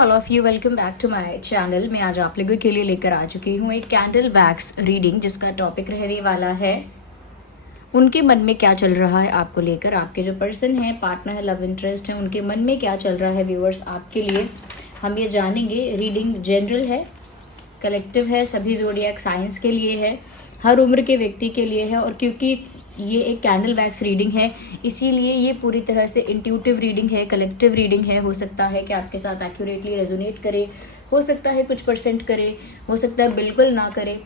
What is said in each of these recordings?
All of you, welcome back to my channel. मैं आज आप लोगों के लिए लेकर आ चुकी हूँ एक कैंडल वैक्स रीडिंग, जिसका टॉपिक रहने वाला है उनके मन में क्या चल रहा है आपको लेकर। आपके जो पर्सन है, पार्टनर है, लव इंटरेस्ट है, उनके मन में क्या चल रहा है व्यूअर्स आपके लिए, हम ये जानेंगे। रीडिंग जनरल है, कलेक्टिव है, सभी ज़ोडिएक साइंस के लिए है, हर उम्र के व्यक्ति के लिए है। और क्योंकि ये एक कैंडल वैक्स रीडिंग है, इसीलिए ये पूरी तरह से इंट्यूटिव रीडिंग है, कलेक्टिव रीडिंग है। हो सकता है कि आपके साथ एक्यूरेटली रेजोनेट करे, हो सकता है कुछ परसेंट करे, हो सकता है बिल्कुल ना करे।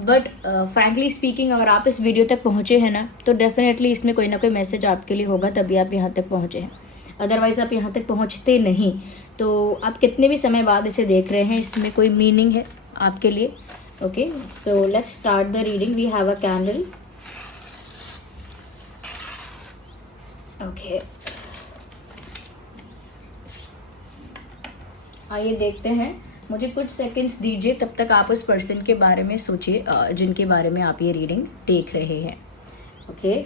बट फ्रैंकली स्पीकिंग, अगर आप इस वीडियो तक पहुँचे हैं ना, तो डेफिनेटली इसमें कोई ना कोई मैसेज आपके लिए होगा, तभी आप यहाँ तक पहुँचे हैं। अदरवाइज़ आप यहाँ तक पहुँचते नहीं। तो आप कितने भी समय बाद इसे देख रहे हैं, इसमें कोई मीनिंग है आपके लिए। Okay, so let's start the reading. We have a candle. Okay, आइए देखते हैं। मुझे कुछ सेकंड्स दीजिए, तब तक आप उस पर्सन के बारे में सोचिए जिनके बारे में आप ये रीडिंग देख रहे हैं। ओके,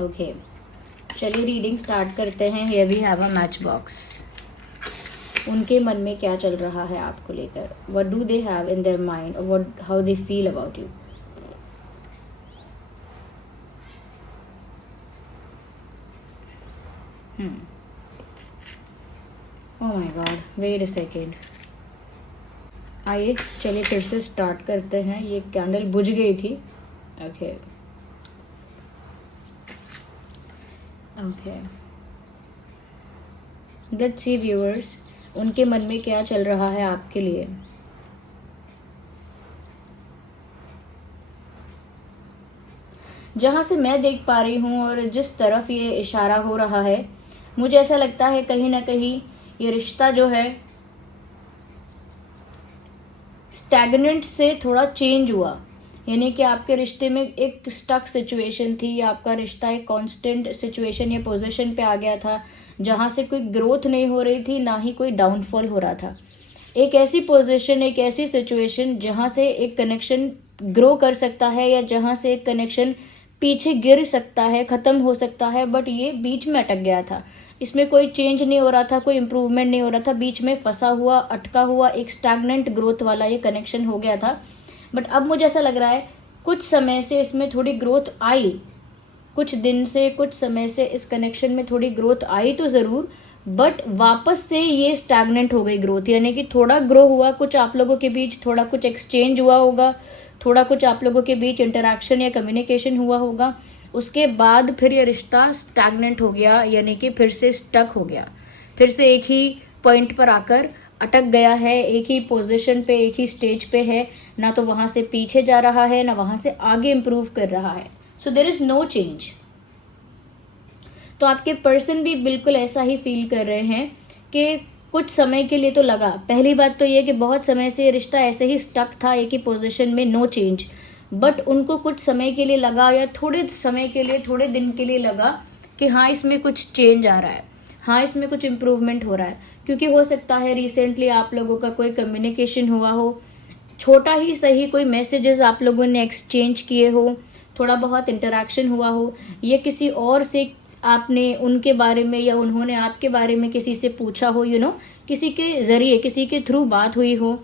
ओके, चलिए रीडिंग स्टार्ट करते हैं। Here we have a matchbox. उनके मन में क्या चल रहा है आपको लेकर, what do they have in their mind, और what how they feel about you. Oh my God, wait a second. आइए चलिए फिर से स्टार्ट करते हैं। ये कैंडल बुझ गई थी। Okay okay, let's see viewers, उनके मन में क्या चल रहा है आपके लिए। जहाँ से मैं देख पा रही हूँ और जिस तरफ ये इशारा हो रहा है, मुझे ऐसा लगता है कहीं ना कहीं ये रिश्ता जो है स्टैग्नेंट से थोड़ा चेंज हुआ। यानी कि आपके रिश्ते में एक स्टक सिचुएशन थी, या आपका रिश्ता एक कांस्टेंट सिचुएशन या पोजीशन पे आ गया था, जहाँ से कोई ग्रोथ नहीं हो रही थी, ना ही कोई डाउनफॉल हो रहा था। एक ऐसी पोजीशन, एक ऐसी सिचुएशन जहाँ से एक कनेक्शन ग्रो कर सकता है, या जहाँ से एक कनेक्शन पीछे गिर सकता है, ख़त्म हो सकता है, बट ये बीच में अटक गया था। इसमें कोई चेंज नहीं हो रहा था, कोई इम्प्रूवमेंट नहीं हो रहा था, बीच में फंसा हुआ, अटका हुआ एक स्टैग्नेंट ग्रोथ वाला ये कनेक्शन हो गया था। बट अब मुझे ऐसा लग रहा है कुछ समय से इसमें थोड़ी ग्रोथ आई, कुछ दिन से, कुछ समय से इस कनेक्शन में थोड़ी ग्रोथ आई तो ज़रूर, बट वापस से ये स्टैग्नेंट हो गई ग्रोथ। यानी कि थोड़ा ग्रो हुआ, कुछ आप लोगों के बीच थोड़ा कुछ एक्सचेंज हुआ होगा, थोड़ा कुछ आप लोगों के बीच इंटरेक्शन या कम्युनिकेशन हुआ होगा, उसके बाद फिर ये रिश्ता स्टैग्नेंट हो गया, यानी कि फिर से स्टक हो गया, फिर से एक ही पॉइंट पर आकर अटक गया है, एक ही पोजीशन पे, एक ही स्टेज पे है, ना तो वहाँ से पीछे जा रहा है, ना वहाँ से आगे इम्प्रूव कर रहा है। So there is no change. तो आपके पर्सन भी बिल्कुल ऐसा ही फील कर रहे हैं कि कुछ समय के लिए तो लगा। पहली बात तो ये कि बहुत समय से रिश्ता ऐसे ही स्टक था, एक ही पोजीशन में, नो चेंज। बट उनको कुछ समय के लिए लगा, या थोड़े समय के लिए, थोड़े दिन के लिए लगा कि हाँ इसमें कुछ चेंज आ रहा है, हाँ इसमें कुछ इम्प्रूवमेंट हो रहा है। क्योंकि हो सकता है रिसेंटली आप लोगों का कोई कम्युनिकेशन हुआ हो, छोटा ही सही कोई मैसेजेस आप लोगों ने एक्सचेंज किए हो, थोड़ा बहुत इंटरेक्शन हुआ हो, या किसी और से आपने उनके बारे में या उन्होंने आपके बारे में किसी से पूछा हो, किसी के ज़रिए, किसी के थ्रू बात हुई हो।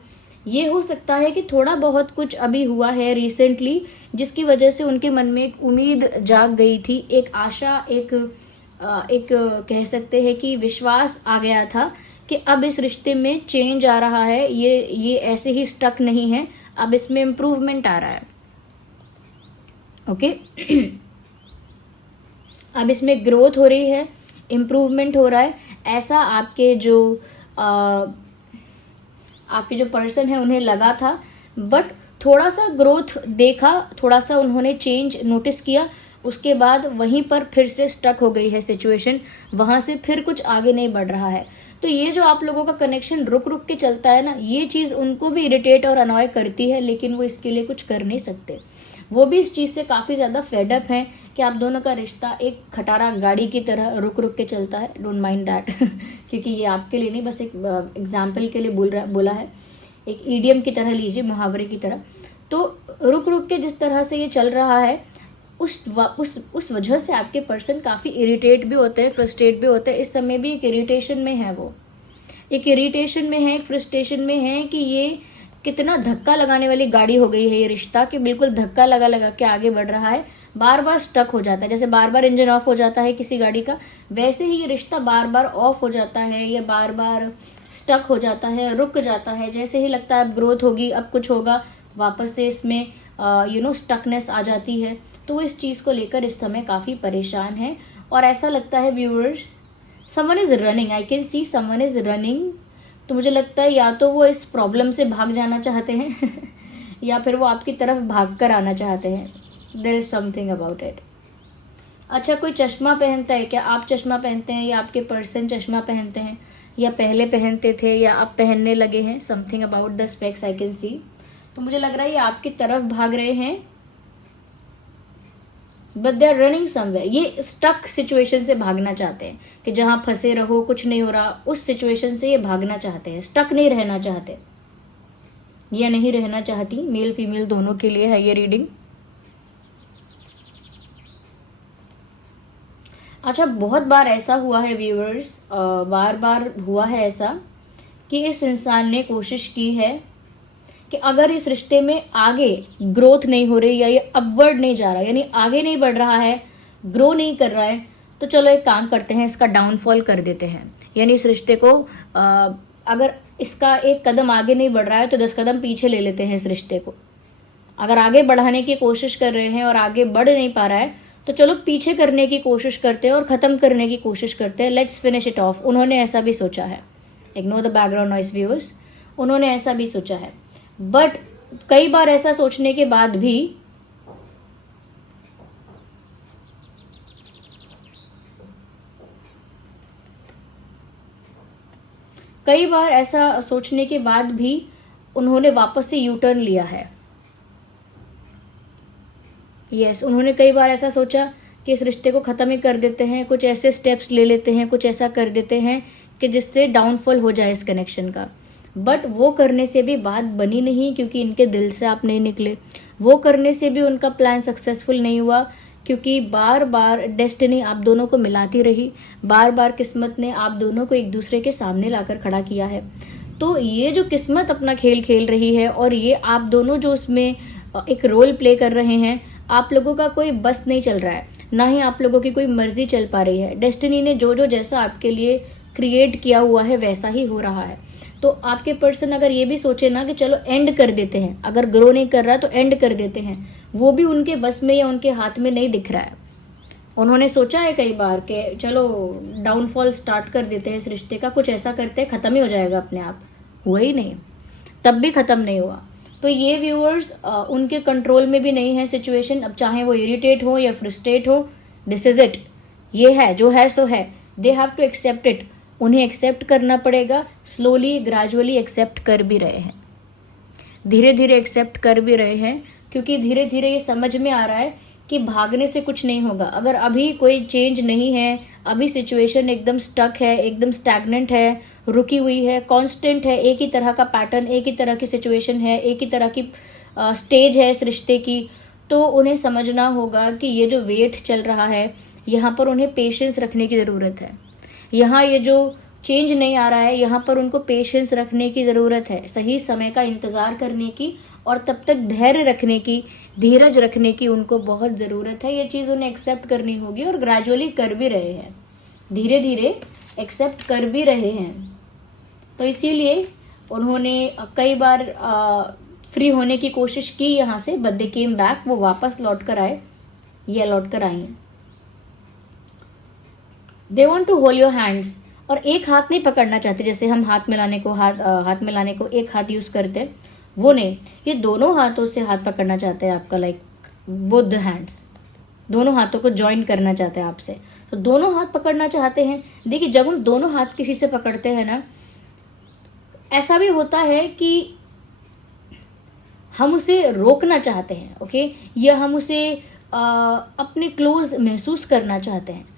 ये हो सकता है कि थोड़ा बहुत कुछ अभी हुआ है रिसेंटली, जिसकी वजह से उनके मन में एक उम्मीद जाग गई थी, एक आशा, एक कह सकते हैं कि विश्वास आ गया था कि अब इस रिश्ते में चेंज आ रहा है, ये ऐसे ही स्टक नहीं है, अब इसमें इम्प्रूवमेंट आ रहा है। ओके अब इसमें ग्रोथ हो रही है, इम्प्रूवमेंट हो रहा है, ऐसा आपके जो पर्सन है उन्हें लगा था। बट थोड़ा सा ग्रोथ देखा, थोड़ा सा उन्होंने चेंज नोटिस किया, उसके बाद वहीं पर फिर से स्टक हो गई है सिचुएशन, वहाँ से फिर कुछ आगे नहीं बढ़ रहा है। तो तो ये जो आप लोगों का कनेक्शन रुक रुक के चलता है ना, ये चीज़ उनको भी इरिटेट और अनॉय करती है, लेकिन वो इसके लिए कुछ कर नहीं सकते। वो भी इस चीज़ से काफ़ी ज़्यादा फेडअप हैं कि आप दोनों का रिश्ता एक खटारा गाड़ी की तरह रुक रुक के चलता है। डोंट माइंड दैट क्योंकि ये आपके लिए नहीं, बस एक एग्जाम्पल के लिए बोला है, एक ईडियम की तरह लीजिए, मुहावरे की तरह। तो रुक रुक के जिस तरह से ये चल रहा है, उस वजह से आपके पर्सन काफ़ी इरिटेट भी होते हैं, फ्रस्ट्रेट भी होते हैं। इस समय भी एक इरिटेशन में है, वो एक इरिटेशन में है, एक फ्रस्ट्रेशन में है कि ये कितना धक्का लगाने वाली गाड़ी हो गई है ये रिश्ता, कि बिल्कुल धक्का लगा लगा के आगे बढ़ रहा है, बार बार स्टक हो जाता है। जैसे बार बार इंजन ऑफ हो जाता है किसी गाड़ी का, वैसे ही ये रिश्ता बार बार ऑफ हो जाता है, या बार बार स्टक हो जाता है, रुक जाता है। जैसे ही लगता है अब ग्रोथ होगी, अब कुछ होगा, वापस से इसमें स्टकनेस आ जाती है। तो वो इस चीज़ को लेकर इस समय काफ़ी परेशान है। और ऐसा लगता है viewers, someone is running, I can see someone is running. तो मुझे लगता है या तो वो इस प्रॉब्लम से भाग जाना चाहते हैं या फिर वो आपकी तरफ भाग कर आना चाहते हैं। There is something about it. अच्छा, कोई चश्मा पहनता है क्या? आप चश्मा पहनते हैं या आपके पर्सन चश्मा पहनते हैं, या पहले पहनते थे या आप पहनने लगे हैं? Something about the specs I can सी। तो मुझे लग रहा है ये आपकी तरफ भाग रहे हैं, but they are running somewhere. ये स्टक सिचुएशन से भागना चाहते हैं कि जहाँ फंसे रहो, कुछ नहीं हो रहा, उस सिचुएशन से ये भागना चाहते हैं, स्टक नहीं रहना चाहते या नहीं रहना चाहती। मेल फीमेल दोनों के लिए है ये रीडिंग। अच्छा, बहुत बार ऐसा हुआ है व्यूअर्स, बार बार हुआ है ऐसा कि इस इंसान ने कोशिश की है कि अगर इस रिश्ते में आगे ग्रोथ नहीं हो रही, या ये अपवर्ड नहीं जा रहा, यानी आगे नहीं बढ़ रहा है, ग्रो नहीं कर रहा है, तो चलो एक काम करते हैं, इसका डाउनफॉल कर देते हैं। यानी इस रिश्ते को अगर इसका एक कदम आगे नहीं बढ़ रहा है तो 10 कदम पीछे ले लेते हैं इस रिश्ते को। अगर आगे बढ़ाने की कोशिश कर रहे हैं और आगे बढ़ नहीं पा रहा है, तो चलो पीछे करने की कोशिश करते हैं और ख़त्म करने की कोशिश करते हैं। Let's finish it of. उन्होंने ऐसा भी सोचा है। Ignore the background noise viewers. उन्होंने ऐसा भी सोचा है, बट कई बार ऐसा सोचने के बाद भी उन्होंने वापस से यू टर्न लिया है। यस, उन्होंने कई बार ऐसा सोचा कि इस रिश्ते को ख़त्म ही कर देते हैं, कुछ ऐसे स्टेप्स ले लेते हैं, कुछ ऐसा कर देते हैं कि जिससे डाउनफॉल हो जाए इस कनेक्शन का। बट वो करने से भी बात बनी नहीं, क्योंकि इनके दिल से आप नहीं निकले। वो करने से भी उनका प्लान सक्सेसफुल नहीं हुआ, क्योंकि बार बार डेस्टिनी आप दोनों को मिलाती रही, बार बार किस्मत ने आप दोनों को एक दूसरे के सामने लाकर खड़ा किया है। तो ये जो किस्मत अपना खेल खेल रही है, और ये आप दोनों जो उसमें एक रोल प्ले कर रहे हैं, आप लोगों का कोई बस नहीं चल रहा है, ना ही आप लोगों की कोई मर्जी चल पा रही है। डेस्टिनी ने जो जो जैसा आपके लिए क्रिएट किया हुआ है वैसा ही हो रहा है। तो आपके पर्सन अगर ये भी सोचे ना कि चलो एंड कर देते हैं, अगर ग्रो नहीं कर रहा तो एंड कर देते हैं, वो भी उनके बस में या उनके हाथ में नहीं दिख रहा है। उन्होंने सोचा है कई बार कि चलो डाउनफॉल स्टार्ट कर देते हैं इस रिश्ते का, कुछ ऐसा करते हैं ख़त्म ही हो जाएगा अपने आप। हुआ ही नहीं, तब भी ख़त्म नहीं हुआ। तो ये व्यूअर्स उनके कंट्रोल में भी नहीं है सिचुएशन। अब चाहे वो इरिटेट हो या फ्रस्ट्रेट हो, दिस इज़ इट, ये है जो है सो है। They have to accept it. उन्हें एक्सेप्ट करना पड़ेगा। स्लोली ग्रेजुअली एक्सेप्ट कर भी रहे हैं, धीरे धीरे एक्सेप्ट कर भी रहे हैं, क्योंकि धीरे धीरे ये समझ में आ रहा है कि भागने से कुछ नहीं होगा। अगर अभी कोई चेंज नहीं है, अभी सिचुएशन एकदम स्टक है, एकदम स्टैग्नेंट है, रुकी हुई है, कांस्टेंट है, एक ही तरह का पैटर्न, एक ही तरह की सिचुएशन है, एक ही तरह की स्टेज है इस रिश्ते की, तो उन्हें समझना होगा कि ये जो वेट चल रहा है, यहाँ पर उन्हें पेशेंस रखने की ज़रूरत है। यहाँ ये जो चेंज नहीं आ रहा है, यहाँ पर उनको पेशेंस रखने की ज़रूरत है, सही समय का इंतज़ार करने की, और तब तक धैर्य रखने की, धीरज रखने की उनको बहुत ज़रूरत है। ये चीज़ उन्हें एक्सेप्ट करनी होगी, और ग्रेजुअली कर भी रहे हैं, धीरे धीरे एक्सेप्ट कर भी रहे हैं। तो इसीलिए उन्होंने कई बार फ्री होने की कोशिश की यहाँ से, बट दे केम बैक। वो वापस लौट कर आए या लौट कर आई। They want to hold your hands, और एक हाथ नहीं पकड़ना चाहते, जैसे हम हाथ मिलाने को एक हाथ यूज़ करते हैं, वो नहीं, ये दोनों हाथों से हाथ पकड़ना चाहते हैं आपका, लाइक बोथ द हैंड्स, दोनों हाथों को ज्वाइन करना चाहते हैं आपसे। तो दोनों हाथ पकड़ना चाहते हैं। देखिए जब हम दोनों हाथ किसी से पकड़ते हैं ना, ऐसा भी होता है कि हम उसे रोकना चाहते हैं, ओके, या हम उसे अपने क्लोज महसूस करना चाहते हैं।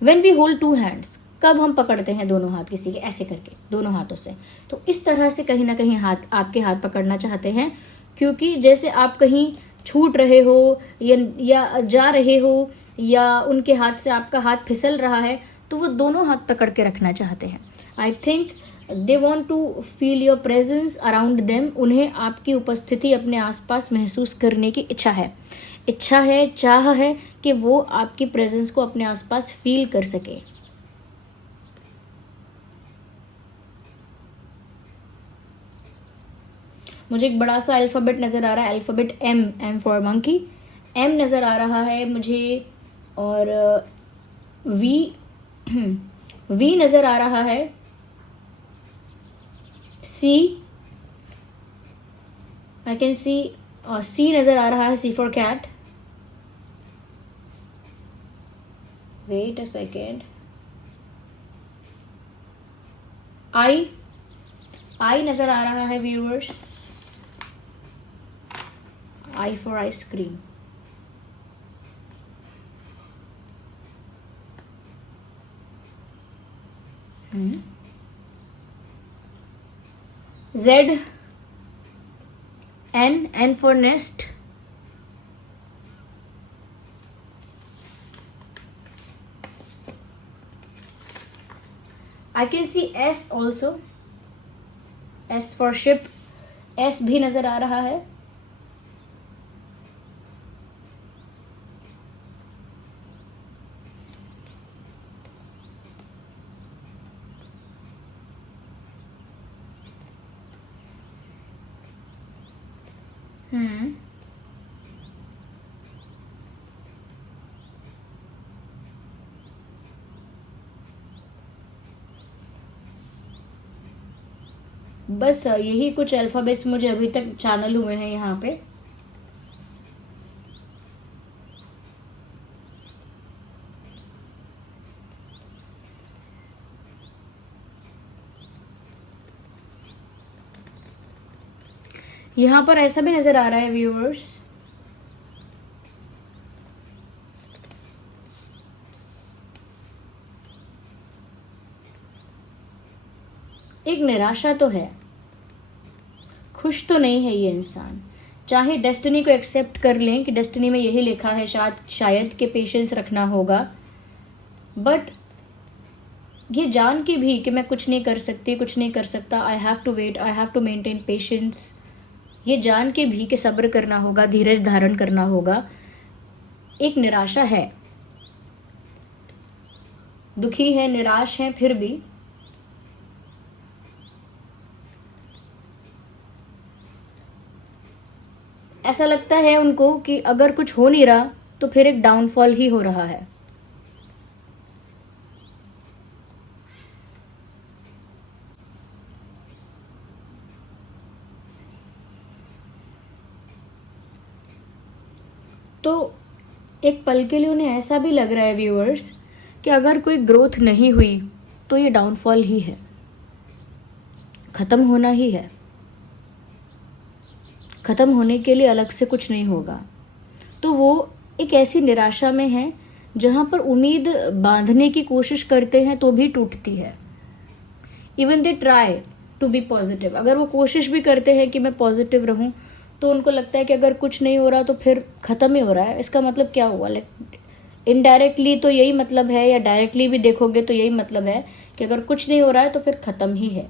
When we hold two hands, कब हम पकड़ते हैं दोनों हाथ किसी के, ऐसे करके दोनों हाथों से, तो इस तरह से कहीं ना कहीं हाथ, आपके हाथ पकड़ना चाहते हैं, क्योंकि जैसे आप कहीं छूट रहे हो या जा रहे हो या उनके हाथ से आपका हाथ फिसल रहा है, तो वो दोनों हाथ पकड़ के रखना चाहते हैं। I think they want to feel your presence around them. उन्हें आपकी उपस्थिति अपने आसपास महसूस करने की इच्छा है, चाह है कि वो आपकी प्रेजेंस को अपने आसपास फील कर सके। मुझे एक बड़ा सा अल्फ़ाबेट नज़र आ रहा है, alphabet M for monkey, M नज़र आ रहा है मुझे, और वी वी नज़र आ रहा है, सी, आई कैन सी सी नज़र आ रहा है, C for cat, wait a second, I नज़र आ रहा है viewers, I for ice cream, Z, N for nest, I can see S also, S for ship, S भी नजर आ रहा है, बस यही कुछ अल्फ़ाबेट्स मुझे अभी तक चैनल हुए हैं यहाँ पे। यहाँ पर ऐसा भी नज़र आ रहा है व्यूअर्स, एक निराशा तो है, खुश तो नहीं है ये इंसान। चाहे डेस्टिनी को एक्सेप्ट कर लें कि डेस्टिनी में यही लिखा है शायद कि पेशेंस रखना होगा, बट ये जान के भी कि मैं कुछ नहीं कर सकती, कुछ नहीं कर सकता, I have to wait, I have to maintain patience, ये जान के भी कि सब्र करना होगा, धीरज धारण करना होगा, एक निराशा है, दुखी है, निराश है, फिर भी ऐसा लगता है उनको कि अगर कुछ हो नहीं रहा तो फिर एक डाउनफॉल ही हो रहा है। तो एक पल के लिए उन्हें ऐसा भी लग रहा है व्यूअर्स कि अगर कोई ग्रोथ नहीं हुई तो ये डाउनफॉल ही है, ख़त्म होना ही है, ख़त्म होने के लिए अलग से कुछ नहीं होगा। तो वो एक ऐसी निराशा में है जहाँ पर उम्मीद बांधने की कोशिश करते हैं तो भी टूटती है। Even they try to be positive, अगर वो कोशिश भी करते हैं कि मैं पॉजिटिव रहूं, तो उनको लगता है कि अगर कुछ नहीं हो रहा तो फिर ख़त्म ही हो रहा है, इसका मतलब क्या हुआ। लाइक इनडायरेक्टली तो यही मतलब है, या डायरेक्टली भी देखोगे तो यही मतलब है कि अगर कुछ नहीं हो रहा है तो फिर ख़त्म ही है।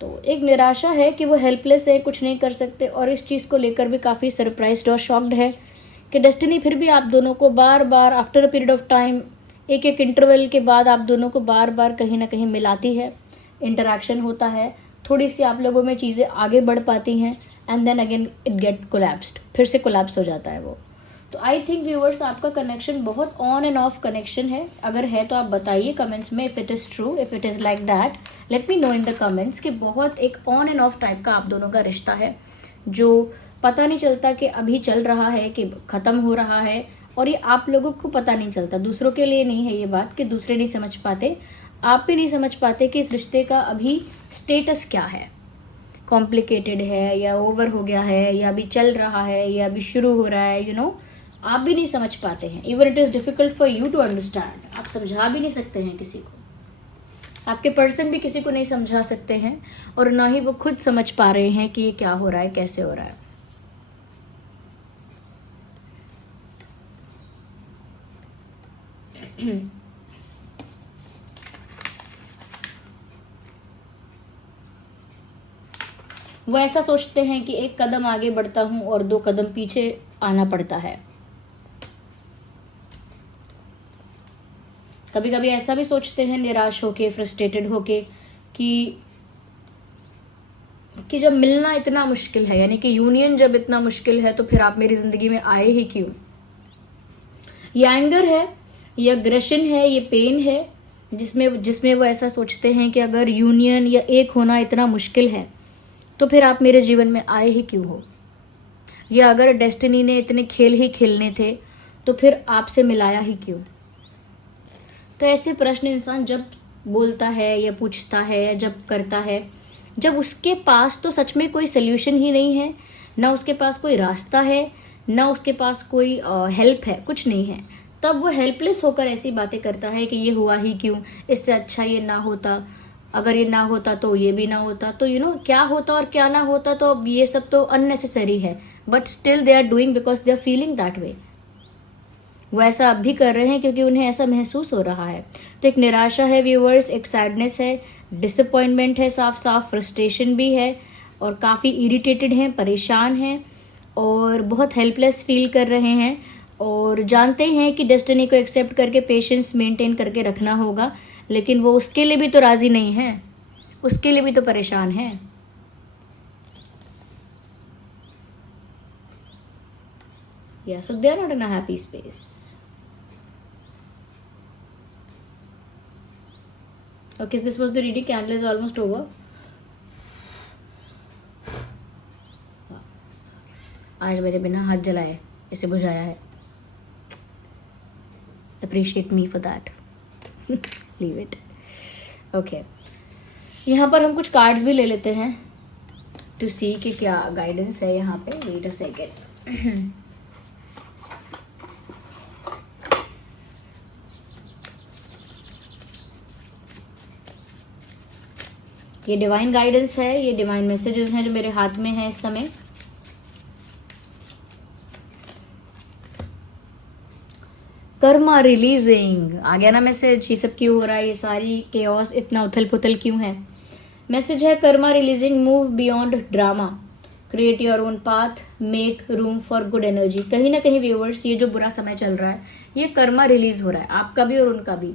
तो एक निराशा है कि वो हेल्पलेस है, कुछ नहीं कर सकते, और इस चीज़ को लेकर भी काफ़ी सरप्राइज्ड और शॉक्ड है कि डेस्टिनी फिर भी आप दोनों को बार बार after a period of time, एक एक इंटरवल के बाद आप दोनों को बार बार कहीं ना कहीं मिलाती है, इंटरेक्शन होता है, थोड़ी सी आप लोगों में चीज़ें आगे बढ़ पाती हैं, and then again it get collapsed, फिर से कोलैप्स हो जाता है वो। तो आई थिंक व्यूअर्स आपका कनेक्शन बहुत ऑन एंड ऑफ कनेक्शन है, अगर है तो आप बताइए कमेंट्स में, if it is true, if it is like that let me know in the comments कि बहुत एक ऑन एंड ऑफ टाइप का आप दोनों का रिश्ता है, जो पता नहीं चलता कि अभी चल रहा है कि ख़त्म हो रहा है, और ये आप लोगों को पता नहीं चलता। दूसरों के लिए नहीं है ये बात कि दूसरे नहीं समझ पाते, आप भी नहीं समझ पाते कि इस रिश्ते का अभी स्टेटस क्या है, कॉम्प्लिकेटेड है या ओवर हो गया है या अभी चल रहा है या अभी शुरू हो रहा है, आप भी नहीं समझ पाते हैं। Even it is difficult for you to understand. आप समझा भी नहीं सकते हैं किसी को, आपके पर्सन भी किसी को नहीं समझा सकते हैं, और ना ही वो खुद समझ पा रहे हैं कि ये क्या हो रहा है, कैसे हो रहा है। वो ऐसा सोचते हैं कि एक कदम आगे बढ़ता हूं और 2 कदम पीछे आना पड़ता है। कभी कभी ऐसा भी सोचते हैं निराश होके, फ्रस्ट्रेटेड होके कि जब मिलना इतना मुश्किल है, यानी कि यूनियन जब इतना मुश्किल है, तो फिर आप मेरी जिंदगी में आए ही क्यों। ये एंगर है, ये अग्रेशन है, ये पेन है, जिसमें वो ऐसा सोचते हैं कि अगर यूनियन या एक होना इतना मुश्किल है तो फिर आप मेरे जीवन में आए ही क्यों हो, या अगर डेस्टिनी ने इतने खेल ही खेलने थे तो फिर आपसे मिलाया ही क्यों। तो ऐसे प्रश्न इंसान जब बोलता है या पूछता है या जब करता है, जब उसके पास तो सच में कोई सल्यूशन ही नहीं है, ना उसके पास कोई रास्ता है, ना उसके पास कोई हेल्प है, कुछ नहीं है, तब वो हेल्पलेस होकर ऐसी बातें करता है कि ये हुआ ही क्यों, इससे अच्छा ये ना होता, अगर ये ना होता तो ये भी ना होता, तो क्या होता और क्या ना होता, तो अब ये सब तो अननेसेसरी है, but still they are doing because they are feeling that way. वो ऐसा अब भी कर रहे हैं क्योंकि उन्हें ऐसा महसूस हो रहा है। तो एक निराशा है व्यूअर्स, एक सैडनेस है, डिसअपॉइंटमेंट है, साफ साफ फ्रस्ट्रेशन भी है, और काफ़ी इरिटेटेड हैं, परेशान हैं, और बहुत हेल्पलेस फील कर रहे हैं, और जानते हैं कि डेस्टिनी को एक्सेप्ट करके पेशेंस मेंटेन करके रखना होगा, लेकिन वो उसके लिए भी तो राज़ी नहीं है, उसके लिए भी तो परेशान है। Yeah, so they are not in a happy space. Okay, this was the reading. Candle is almost over. आज मेरे बिना हाथ जलाए इसे बुझाया है। Appreciate me for that. Leave it. Okay. यहाँ पर हम कुछ कार्ड्स भी ले लेते हैं to see कि क्या गाइडेंस है यहाँ पे। Wait a second. ये डिवाइन गाइडेंस है, ये डिवाइन मैसेजेस हैं जो मेरे हाथ में हैं इस समय। कर्मा रिलीजिंग आ गया ना मैसेज। ये सब क्यों हो रहा है, ये सारी केओस, इतना उथल पुथल क्यों है। मैसेज है Karma releasing, move beyond drama, create your own path, make room for good energy. कहीं ना कहीं व्यूअर्स, ये जो बुरा समय चल रहा है, ये कर्मा रिलीज हो रहा है, आपका भी और उनका भी।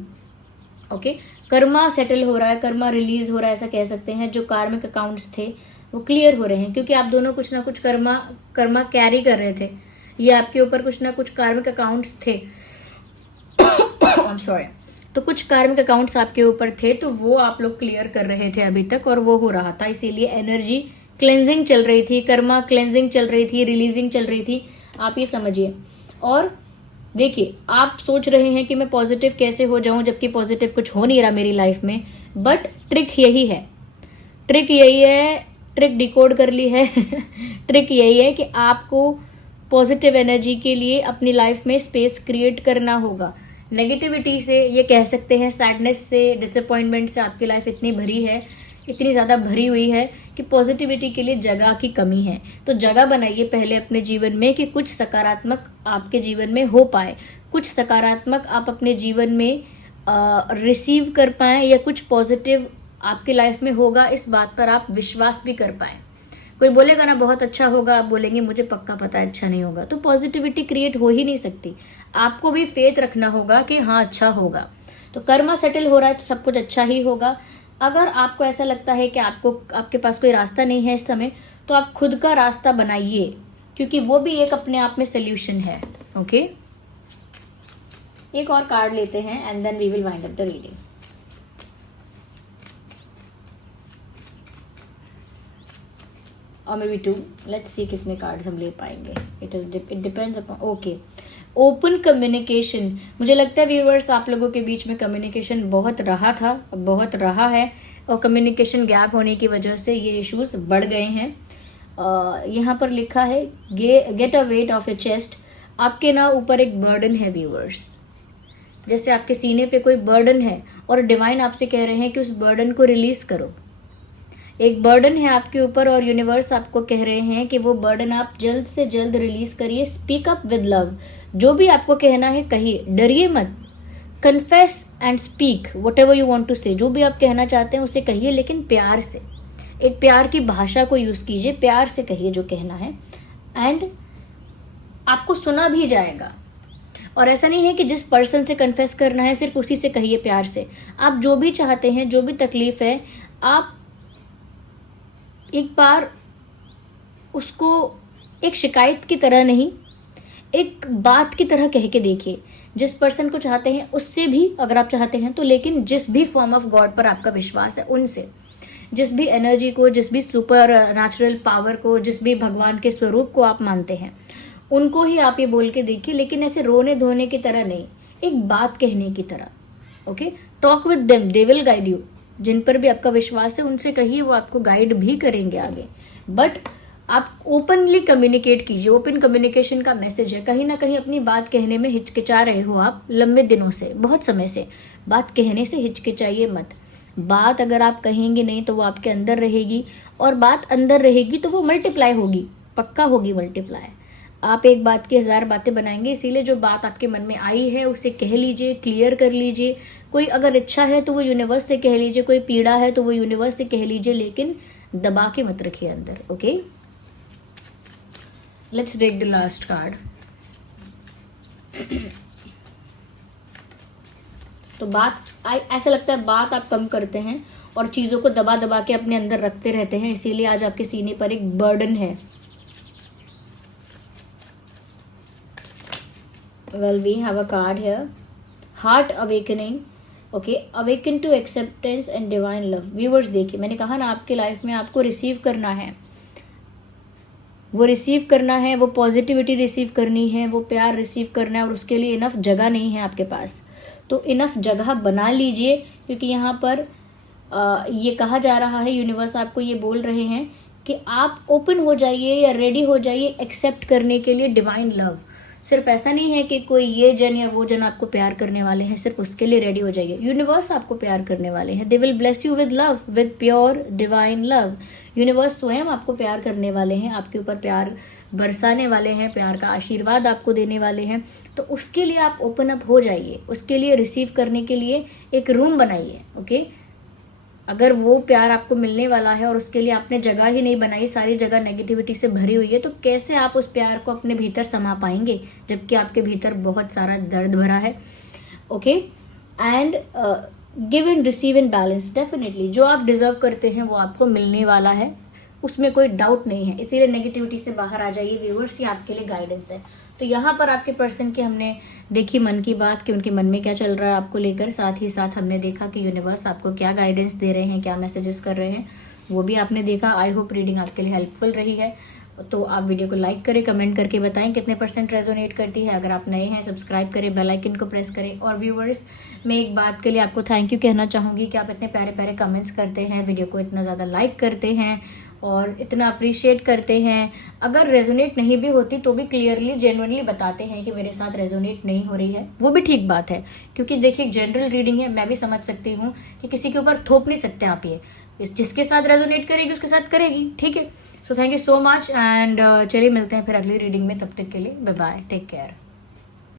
ओके, कर्मा सेटल हो रहा है, कर्मा रिलीज हो रहा है, ऐसा कह सकते हैं। जो कार्मिक अकाउंट्स थे वो क्लियर हो रहे हैं, क्योंकि आप दोनों कुछ ना कुछ कर्मा कैरी कर रहे थे, ये आपके ऊपर कुछ ना कुछ कार्मिक अकाउंट्स थे। I am sorry. तो कुछ कार्मिक अकाउंट्स आपके ऊपर थे, तो वो आप लोग क्लियर कर रहे थे अभी तक, और वो हो रहा था, इसीलिए एनर्जी क्लेंजिंग चल रही थी, कर्मा क्लेंजिंग चल रही थी, रिलीजिंग चल रही थी, आप ये समझिए। और देखिए, आप सोच रहे हैं कि मैं पॉजिटिव कैसे हो जाऊं, जबकि पॉजिटिव कुछ हो नहीं रहा मेरी लाइफ में, बट ट्रिक यही है, ट्रिक डिकोड कर ली है। ट्रिक यही है कि आपको पॉजिटिव एनर्जी के लिए अपनी लाइफ में स्पेस क्रिएट करना होगा। नेगेटिविटी से, ये कह सकते हैं सैडनेस से, डिसअपॉइंटमेंट से आपकी लाइफ इतनी भरी है, इतनी ज़्यादा भरी हुई है कि पॉजिटिविटी के लिए जगह की कमी है। तो जगह बनाइए पहले अपने जीवन में कि कुछ सकारात्मक आपके जीवन में हो पाए, कुछ सकारात्मक आप अपने जीवन में रिसीव कर पाएँ, या कुछ पॉजिटिव आपकी लाइफ में होगा, इस बात पर आप विश्वास भी कर पाएँ। कोई बोलेगा ना बहुत अच्छा होगा, आप बोलेंगे मुझे पक्का पता है अच्छा नहीं होगा, तो पॉजिटिविटी क्रिएट हो ही नहीं सकती। आपको भी फेथ रखना होगा कि हाँ अच्छा होगा। तो कर्मा सेटल हो रहा है तो सब कुछ अच्छा ही होगा। अगर आपको ऐसा लगता है कि आपके पास कोई रास्ता नहीं है इस समय, तो आप खुद का रास्ता बनाइए, क्योंकि वो भी एक अपने आप में सोल्यूशन है। ओके, एक और कार्ड लेते हैं and then we will wind up the reading. और मे बी 2, लेट्स सी कितने कार्ड्स हम ले पाएंगे। It depends upon. Okay, open communication, मुझे लगता है व्यूअर्स आप लोगों के बीच में कम्युनिकेशन बहुत रहा था, बहुत रहा है, और कम्युनिकेशन गैप होने की वजह से ये इश्यूज बढ़ गए हैं। यहाँ पर लिखा है get a weight of A chest, आपके ना ऊपर एक बर्डन है व्यूअर्स, जैसे आपके सीने पे कोई बर्डन है और डिवाइन आपसे कह रहे हैं कि उस बर्डन को रिलीज करो। एक बर्डन है आपके ऊपर और यूनिवर्स आपको कह रहे हैं कि वो बर्डन आप जल्द से जल्द रिलीज करिए। स्पीक अप विद लव, जो भी आपको कहना है कहिए, डरिए मत। Confess and speak whatever you want to say, जो भी आप कहना चाहते हैं उसे कहिए, लेकिन प्यार से, एक प्यार की भाषा को यूज कीजिए, प्यार से कहिए जो कहना है, एंड आपको सुना भी जाएगा। और ऐसा नहीं है कि जिस पर्सन से कन्फेस करना है सिर्फ उसी से कहिए प्यार से, आप जो भी चाहते हैं, जो भी तकलीफ है, आप एक बार उसको एक शिकायत की तरह नहीं, एक बात की तरह कह के देखिए। जिस पर्सन को चाहते हैं उससे भी अगर आप चाहते हैं तो, लेकिन जिस भी फॉर्म ऑफ गॉड पर आपका विश्वास है उनसे, जिस भी एनर्जी को, जिस भी सुपर नेचुरल पावर को, जिस भी भगवान के स्वरूप को आप मानते हैं, उनको ही आप ये बोल के देखिए, लेकिन ऐसे रोने धोने की तरह नहीं, एक बात कहने की तरह। Okay, talk with them, they will guide you. जिन पर भी आपका विश्वास है उनसे कहिए, वो आपको गाइड भी करेंगे आगे। बट आप ओपनली कम्युनिकेट कीजिए, ओपन कम्युनिकेशन का मैसेज है। कहीं ना कहीं अपनी बात कहने में हिचकिचा रहे हो आप लंबे दिनों से, बहुत समय से, बात कहने से हिचकिचाइए मत। बात अगर आप कहेंगे नहीं तो वो आपके अंदर रहेगी, और बात अंदर रहेगी तो वो मल्टीप्लाई होगी, पक्का होगी मल्टीप्लाई। आप एक बात की 1000 बातें बनाएंगे, इसीलिए जो बात आपके मन में आई है उसे कह लीजिए, क्लियर कर लीजिए। कोई अगर इच्छा है तो वो यूनिवर्स से कह लीजिए, कोई पीड़ा है तो वो यूनिवर्स से कह लीजिए, लेकिन दबा के मत रखिए अंदर। Okay, let's take the last card. तो बात ऐसा लगता है बात आप कम करते हैं और चीजों को दबा दबा के अपने अंदर रखते रहते हैं, इसीलिए आज आपके सीने पर एक बर्डन है। Well, we have a card here, heart awakening. Okay, awaken to acceptance and divine love. Viewers देखिए, मैंने कहा ना आपके लाइफ में आपको रिसीव करना है, वो रिसीव करना है, वो पॉजिटिविटी रिसीव करनी है, वो प्यार रिसीव करना है, और उसके लिए इनफ जगह नहीं है आपके पास। तो इनफ जगह बना लीजिए, क्योंकि यहाँ पर ये कहा जा रहा है, यूनिवर्स आपको ये बोल रहे हैं कि आप ओपन हो जाइए या रेडी हो जाइए एक्सेप्ट करने के लिए डिवाइन लव। सिर्फ ऐसा नहीं है कि कोई ये जन या वो जन आपको प्यार करने वाले हैं, सिर्फ उसके लिए रेडी हो जाइए। यूनिवर्स आपको प्यार करने वाले हैं, they will bless you with love, with pure divine love. Universe स्वयं आपको प्यार करने वाले हैं, आपके ऊपर प्यार बरसाने वाले हैं, प्यार का आशीर्वाद आपको देने वाले हैं। तो उसके लिए आप ओपन अप हो जाइए, उसके लिए रिसीव करने के लिए एक रूम बनाइए। ओके, अगर वो प्यार आपको मिलने वाला है और उसके लिए आपने जगह ही नहीं बनाई, सारी जगह नेगेटिविटी से भरी हुई है, तो कैसे आप उस प्यार को अपने भीतर समा पाएंगे, जबकि आपके भीतर बहुत सारा दर्द भरा है। Okay, and give and receive in balance. Definitely जो आप डिजर्व करते हैं वो आपको मिलने वाला है, उसमें कोई डाउट नहीं है। इसीलिए नेगेटिविटी से बाहर आ जाइए व्यूअर्स, ये आपके लिए गाइडेंस है। तो यहाँ पर आपके पर्सन की हमने देखी मन की बात कि उनके मन में क्या चल रहा है आपको लेकर, साथ ही साथ हमने देखा कि यूनिवर्स आपको क्या गाइडेंस दे रहे हैं, क्या मैसेजेस कर रहे हैं, वो भी आपने देखा। आई होप रीडिंग आपके लिए हेल्पफुल रही है। तो आप वीडियो को लाइक करें, कमेंट करके बताएं कितने % रेजोनेट करती है। अगर आप नए हैं सब्सक्राइब करें, बेल आइकन को प्रेस करें। और व्यूअर्स, मैं एक बात के लिए आपको थैंक यू कहना चाहूँगी कि आप इतने प्यारे प्यारे कमेंट्स करते हैं, वीडियो को इतना ज़्यादा लाइक करते हैं और इतना अप्रिशिएट करते हैं। अगर रेजोनेट नहीं भी होती तो भी क्लियरली जेन्युइनली बताते हैं कि मेरे साथ रेजोनेट नहीं हो रही है, वो भी ठीक बात है। क्योंकि देखिए जनरल रीडिंग है, मैं भी समझ सकती हूँ कि किसी के ऊपर थोप नहीं सकते आप ये, जिसके साथ रेजोनेट करेगी उसके साथ करेगी, ठीक है। So thank you so much and चलिए मिलते हैं फिर अगली रीडिंग में, तब तक के लिए बाय बाय, टेक केयर।